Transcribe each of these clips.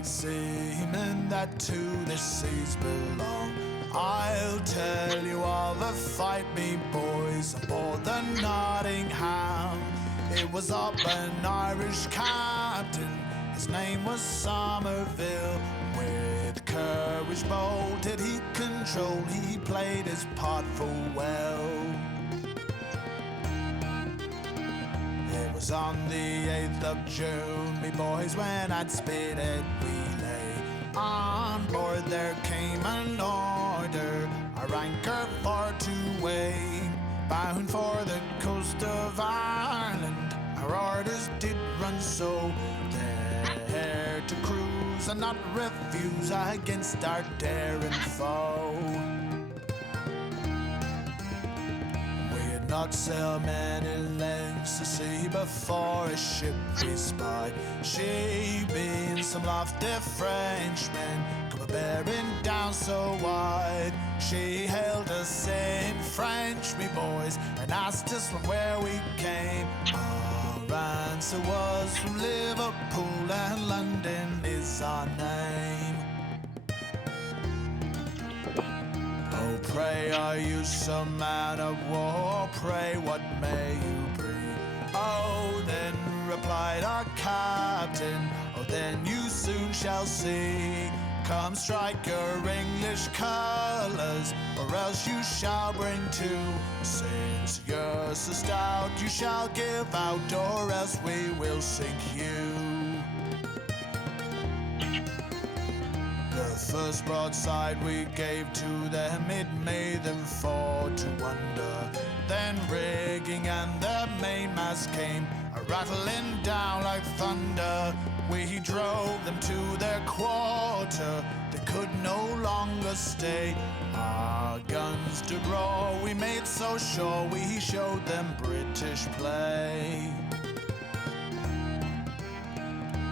like seamen that to the seas belong. I'll tell you all the fight me boys aboard the Nottingham. It was up an Irish captain, his name was Somerville. With courage bold did he control, he played his part full well. It was on the 8th of June, me boys, when at Spithead we lay. On board there came an order, our anchor for to weigh. Bound for the coast of Ireland, our orders did run so. There to cruise and not refuse against our daring foe. Not sail many lengths to sea before a ship we spied. She being some lofty Frenchman, come a-bearing down so wide. She hailed us saying French, me boys, and asked us from where we came. Our answer was from Liverpool, and London is our name. Oh, pray, are you some man of war? Pray, what may you bring? Oh, then replied our captain, oh, then you soon shall see. Come strike your English colours, or else you shall bring to. Since you're so stout, you shall give out, or else we will sink you. The first broadside we gave to them, it made them fall to wonder. Then rigging and the mainmast came a-rattling down like thunder. We drove them to their quarter, they could no longer stay. Our guns did roar, we made so sure, we showed them British play.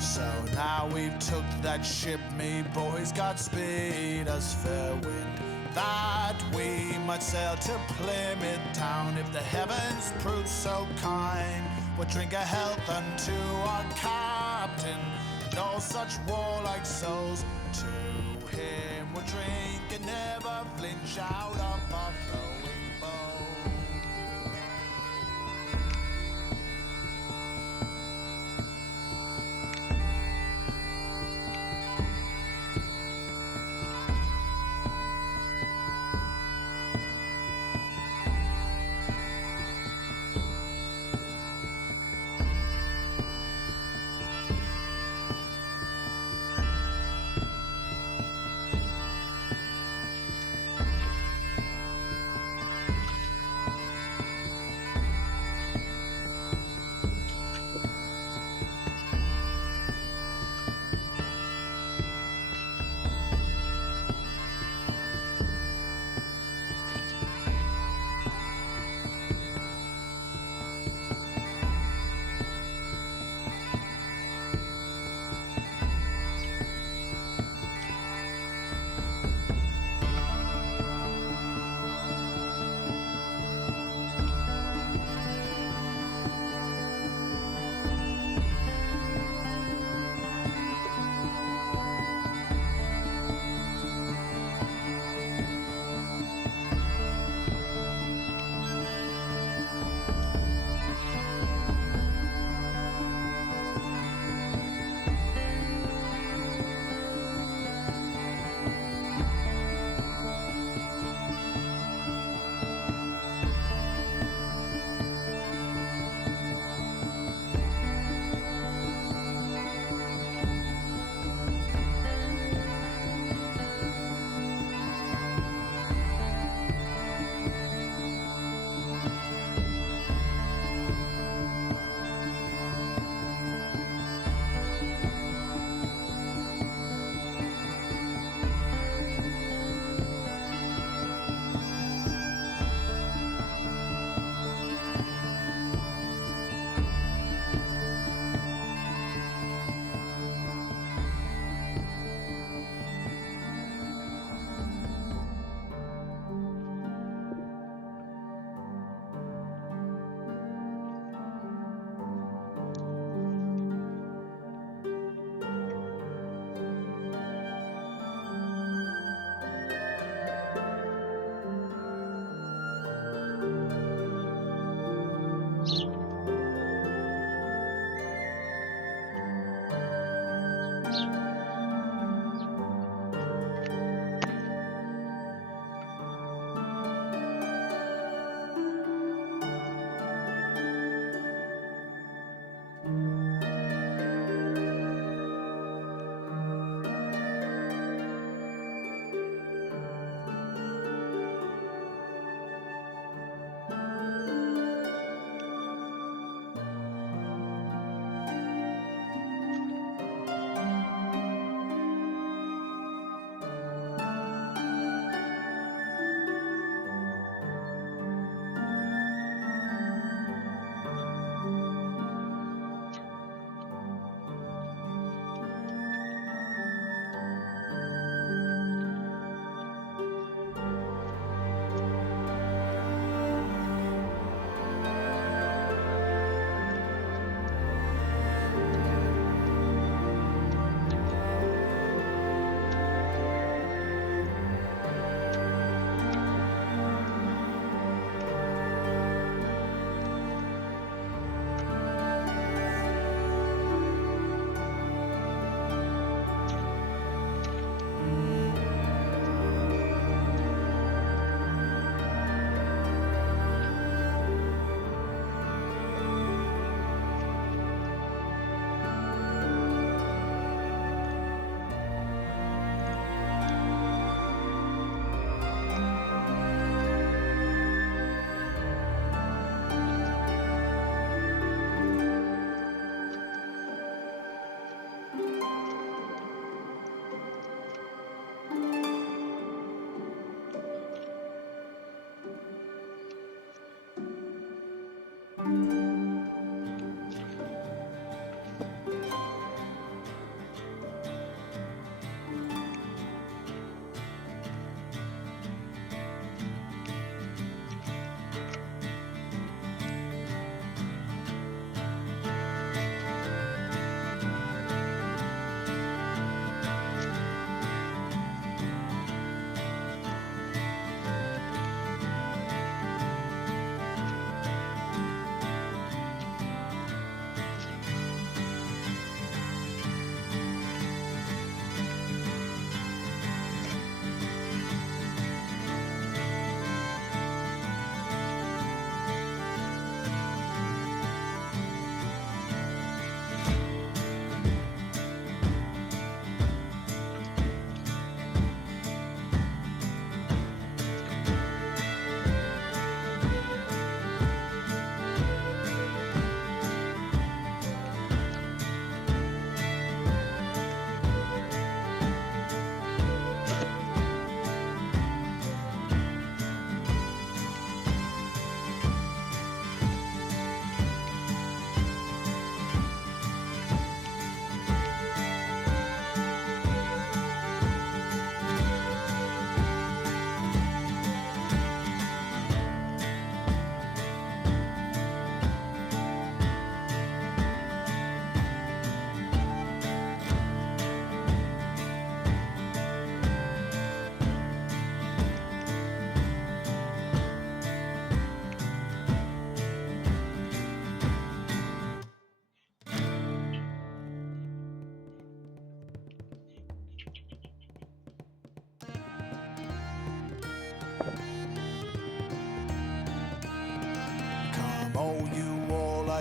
So now we've took that ship, me boys, Godspeed us fair wind, that we might sail to Plymouth town. If the heavens prove so kind, we'll drink a health unto our captain, and all such warlike souls. To him we'll drink and never flinch out of our throwing bow.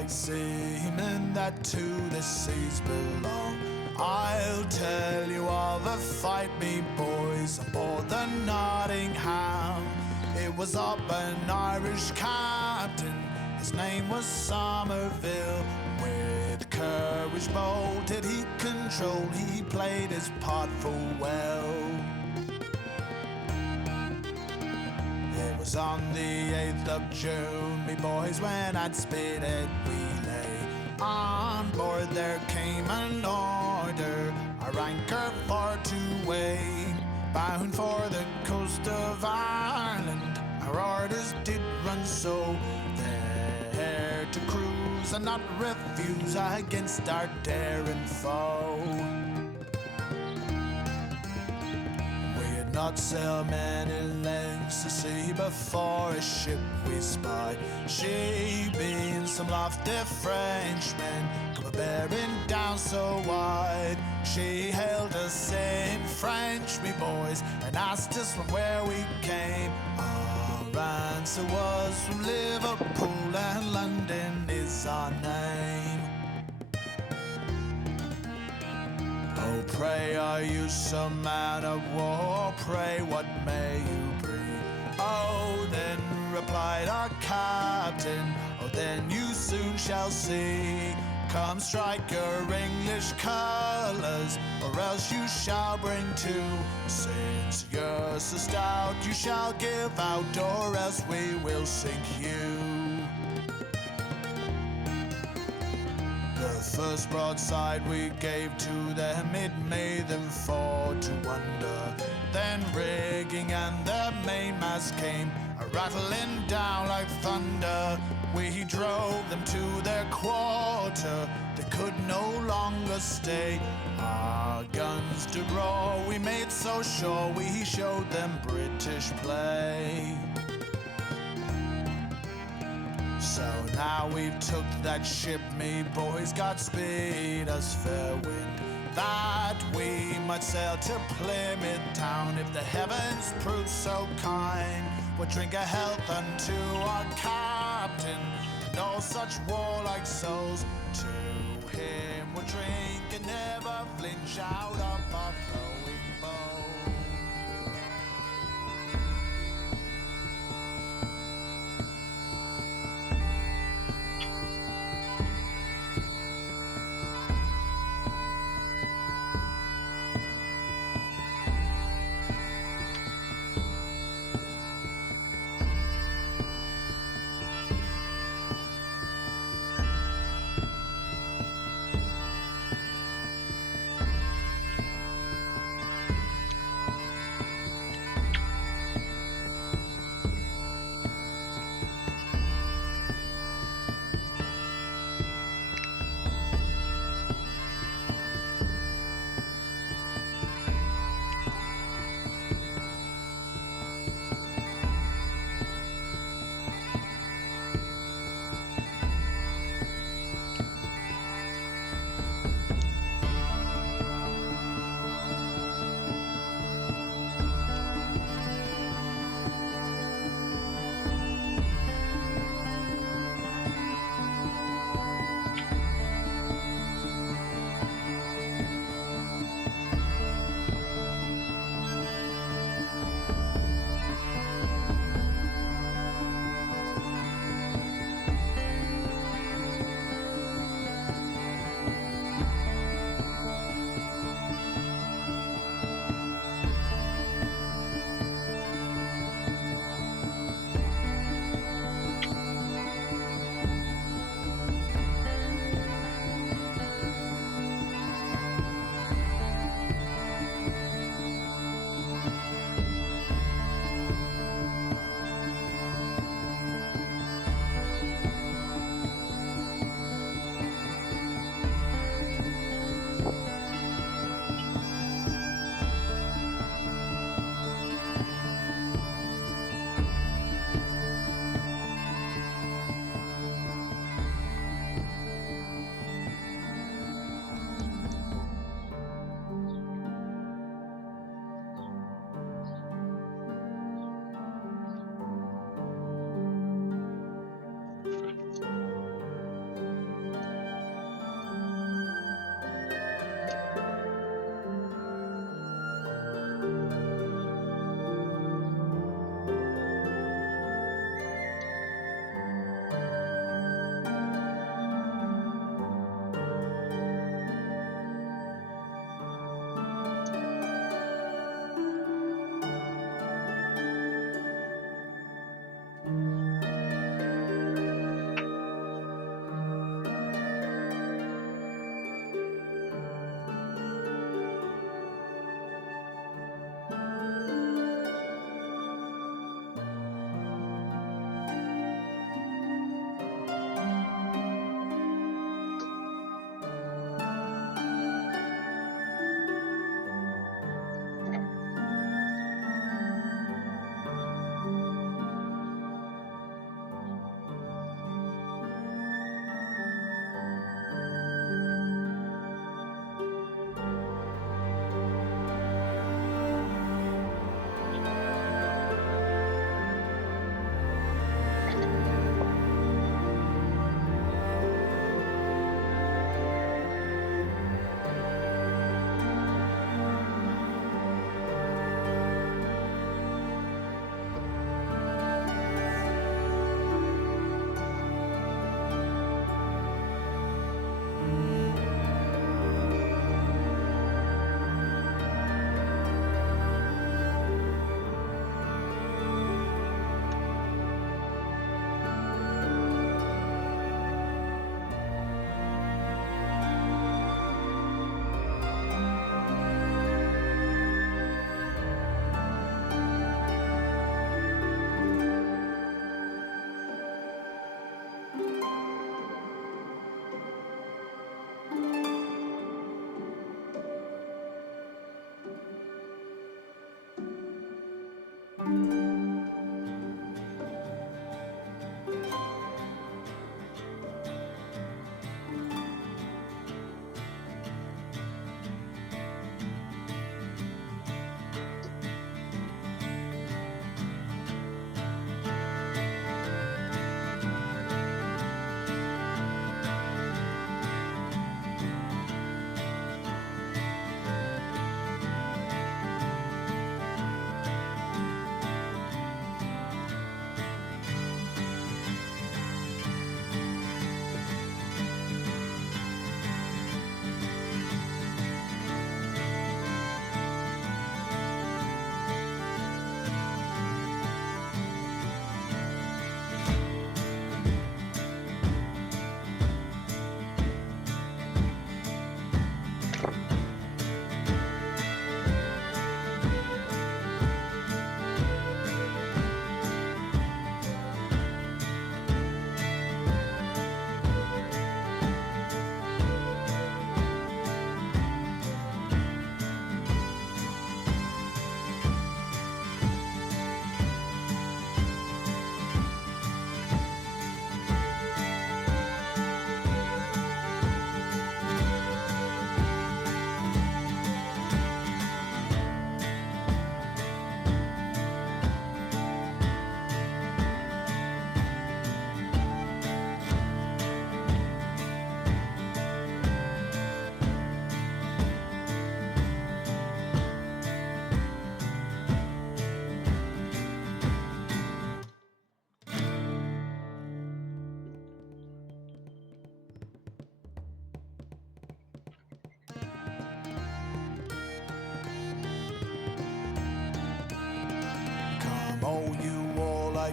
like seamen that to the seas belong. I'll tell you all the fight, me boys, aboard the Nottingham. It was up an Irish captain, his name was Somerville. With courage bold did he control, he played his part full well. It was on the 8th of June, me boys, when at Spithead we lay. On board there came an order, our anchor for to weigh. Bound for the coast of Ireland, our orders did run so. There to cruise and not refuse against our daring foe. We had not sailed many lengths to sea before a ship we spied. She being some lofty Frenchman, come a-bearing down so wide. She hailed us saying French, me boys, and asked us from where we came. Our answer was from Liverpool, and London is our name. Oh, pray are you some man of war? Pray what may you breed? Oh, then replied our captain, oh, then you soon shall see. Come strike your English colours, or else you shall bring to. Since you're so stout, you shall give out, or else we will sink you. The first broadside we gave to them, it made them fall to wonder. Then rigging and the mainmast came rattling down like thunder. We drove them to their quarter, they could no longer stay. Our guns did roar, we made so sure, we showed them British play. So now we've took that ship, me boys, Godspeed us fair wind, that we might sail to Plymouth town. If the heavens prove so kind, we'll drink a health unto our captain, and all such warlike souls. To him we'll drink and never flinch out of our throwing bow.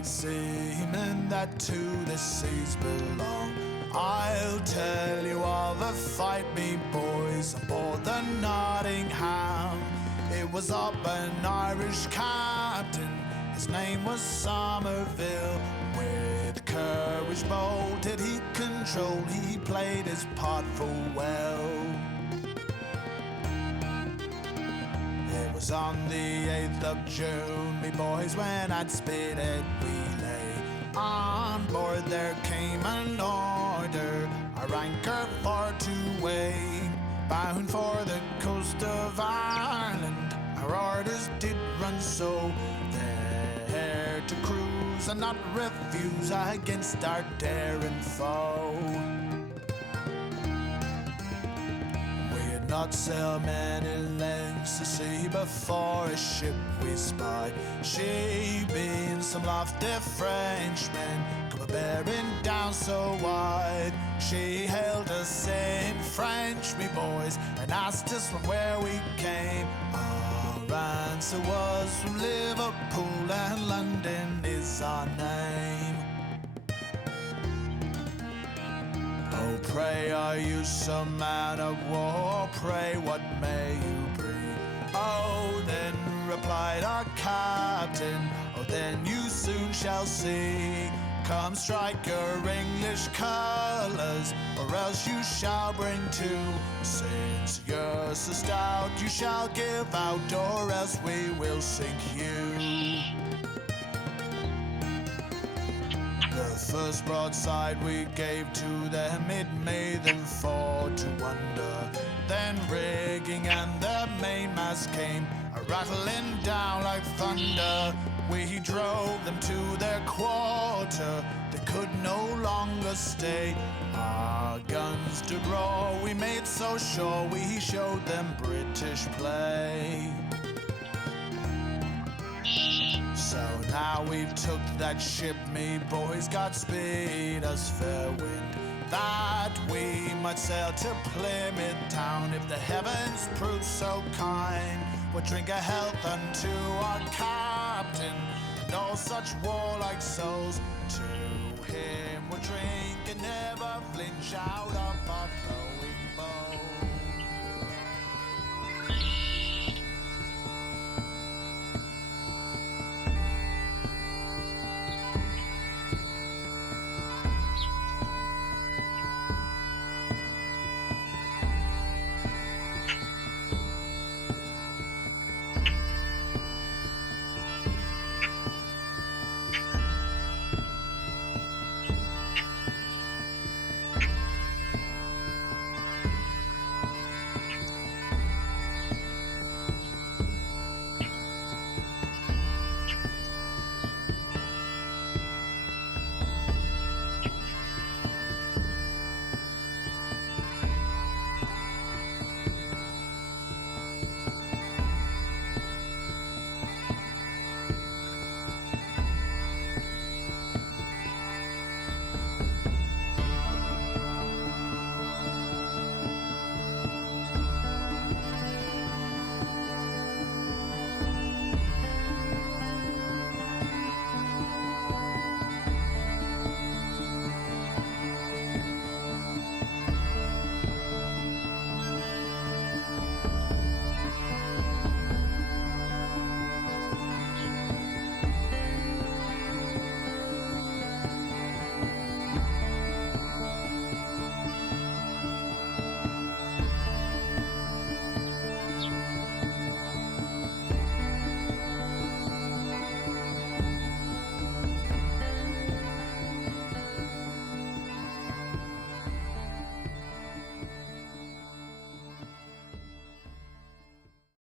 like seamen that to the seas belong. I'll tell you all the fight, me boys, aboard the Nottingham. It was up an Irish captain, his name was Somerville. With courage bold did he control, he played his part full well. It was on the 8th of June, me boys, when at Spithead we lay. On board there came an order, our anchor for to weigh. Bound for the coast of Ireland, our orders did run so. There to cruise and not refuse against our daring foe. Not sail many lengths to sea before a ship we spied. She being some lofty Frenchman, come a-bearing down so wide. She hailed us in French, me boys, and asked us from where we came. Our answer was from Liverpool, and London is our name. Oh, pray, are you some man of war? Pray, what may you bring? Oh, then replied our captain, oh, then you soon shall see. Come strike your English colours, or else you shall bring to. Since you're so stout, you shall give out, or else we will sink you. The first broadside we gave to them, it made them fall to wonder. Then rigging and the mainmast came rattling down like thunder. We drove them to their quarter, they could no longer stay. Our guns did roar, we made so sure, we showed them British play. So now we've took that ship, me boys, Godspeed us fair wind, that we might sail to Plymouth town. If the heavens prove so kind, we'll drink a health unto our captain, and all such warlike souls. To him we'll drink and never flinch out of